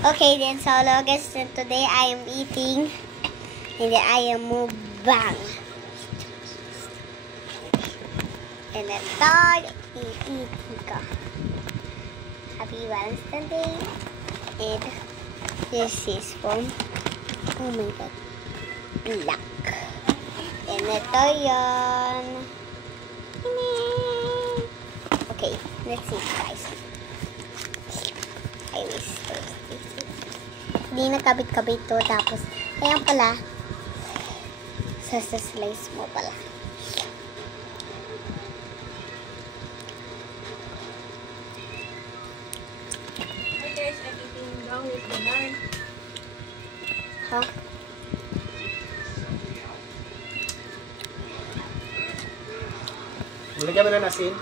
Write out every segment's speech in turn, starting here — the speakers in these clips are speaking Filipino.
Okay, then solo guys, today I am eating and then I am mukbang. And then third, eating ko. Happy Valentine's Day. And this is from, oh my god, black. And ito yun. Okay, let's see guys. I wish hindi nakabit-kabit to. Tapos, ayan pala. Slice mo pala. Hi guys, I'm eating brownies banana. Huh? Nilagyan mo na asin.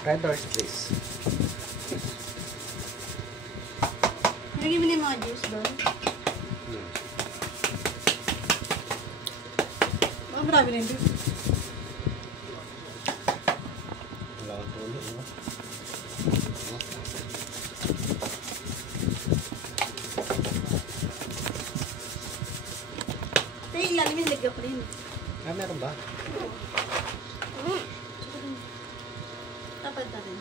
Red doors, please. Lagyan mo na yung mga juice doon. Marami na yung juice. Wala kang tulog, no? Ito yung ilalim yung lagyan ko rin. Ah, meron ba? Tapad na rin.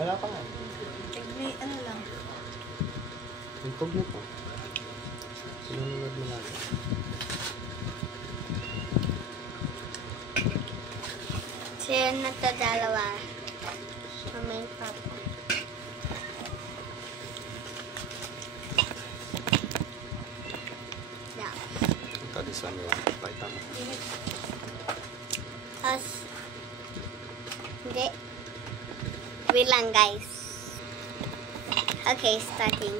Wala pa nga. May ano lang. Tugtog mo po. Sinunod mo lang. Sila na to dalawa. Mama and Papa. Now. Ito, this one you want. Pakita mo. Tapos, hindi. Wait lang guys. Okay, starting.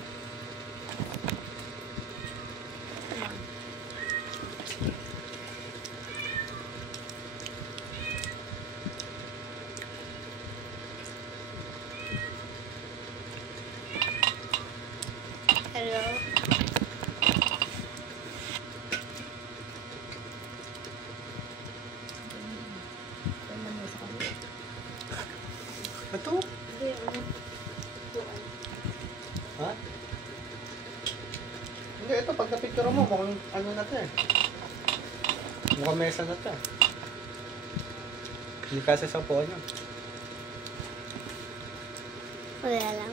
Hello. Ito? Ha? Hindi, ito. Pag na-picture mo, mukhang ano na ito eh. Mukhang mesa na ito eh. Hindi kasi sa upuan niya. Wala lang.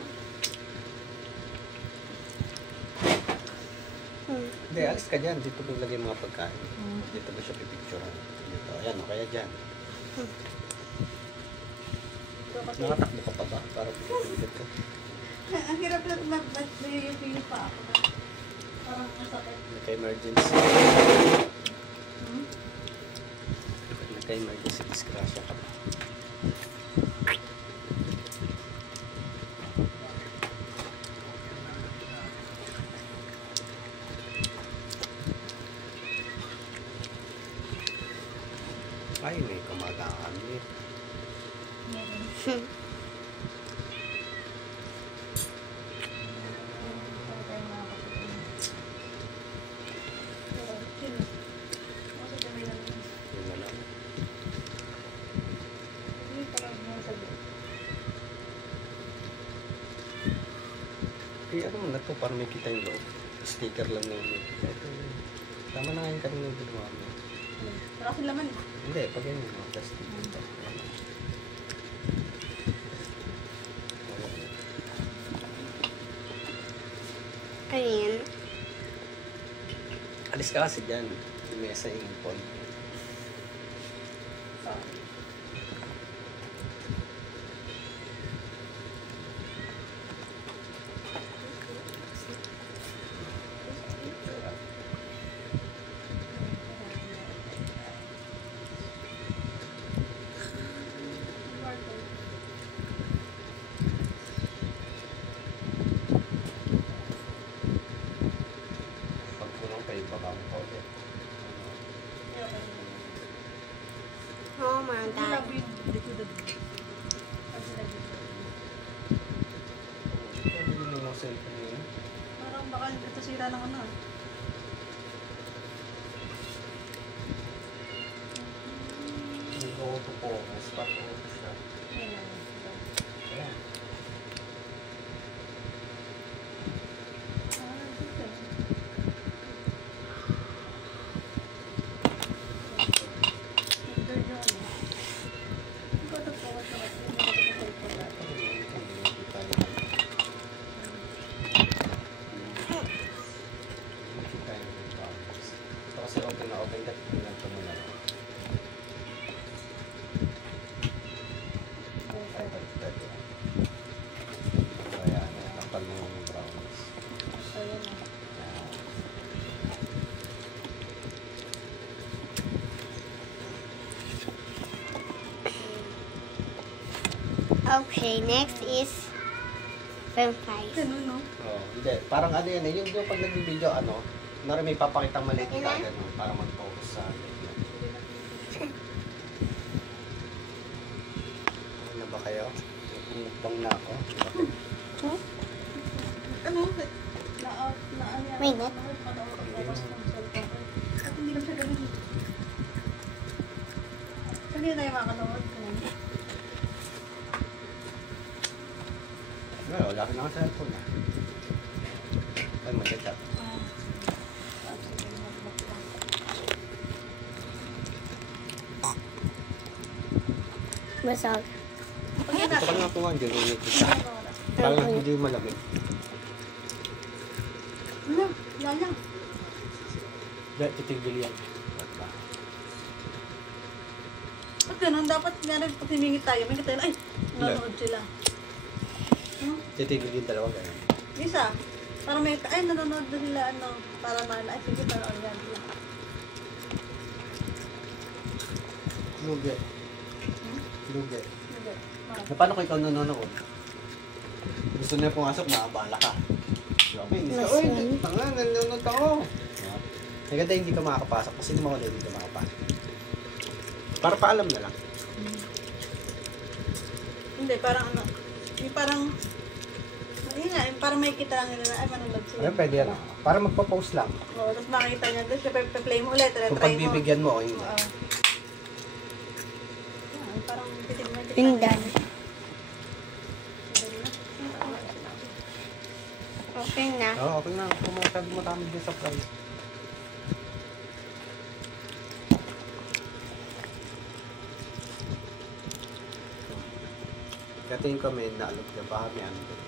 Hindi, alis ka dyan. Dito mo lagay mga pagkain. Dito ba siya pipicturean? Dito. Ayan, o kaya dyan. Nakatakbo ka pa ba? Para pipicture ka. Ang hirap lang mag-review pa ako. Parang masakit. Nagka-emergency. Nagka-emergency. Disgrasya ka pa. Ay, may kumadaan eh. Yun na lang. Eh, ano na to? Parang may kita yung loob. Sticker lang na may kita. Ito, tama na nga yung kanina yung ginawa mo. Wala akong laman. Hindi, pag yun yung plastic. Ano yan? Alis ka kasi dyan. Yung mesa yung phone. Pag kulang pa yung baka mo pa ulit. cellphone niya. Parang baka ito sira ng ano. Hindi ko focus. Pa-focus siya. Ayan. Kasi open na open ka, pinagto mo na. Ayan, nakapal mo yung brownies. Okay, next is french fries. Ganun, no? Oh, hindi. Parang ano yan eh, yung pag nag-video, ano, kunwari may papakitang maliit ka, gano'n, para mag-focus sa tignan. Ano na ba kayo? Nagpumukbang na ako. Ano? Na-ano yan? May net? Tapos ng cellphone. At hindi lang siya ganun. Saan hindi tayo makakanood? Well, wala ka na ang cellphone ah. Ay, mag-chat. Basag. Ito ka na kuha, hindi rin kita. Parang hindi malamig. Ano? Yan lang. Dahil titigil yan. Ba't ganun? Dapat nga rin pag hiningit tayo, may katayin, ay, nanonood sila. Ano? Titigil yung dalawa ganyan. Isa, para may, ay, nanonood na sila, ano, para ay, sige, para organ sila. Lugi. Lugi. Hindi. Na paano kung ikaw nanonood? Gusto niya pumasok, maabala ka. Sabi, hindi ka, oy, tanga, nanonood ako. Naganda hindi ka makakapasok kasi hindi mo ako hindi ka makapasok. Para paalam na lang. Hindi, parang ano, yung parang, yun nga, yung parang may kita lang nila na, ay, manonood sila. Ano, pwede yan. Para magpa-post lang. Oo, tapos makikita niya, tapos siya play mo ulit, Kung try mo. pagbibigyan mo o hindi. Oo. Yan, parang titignan kita. Pindan. Okay na. Oo, okay na. Kung matami din sa price. Katingin ko may naalog na baka may ano doon.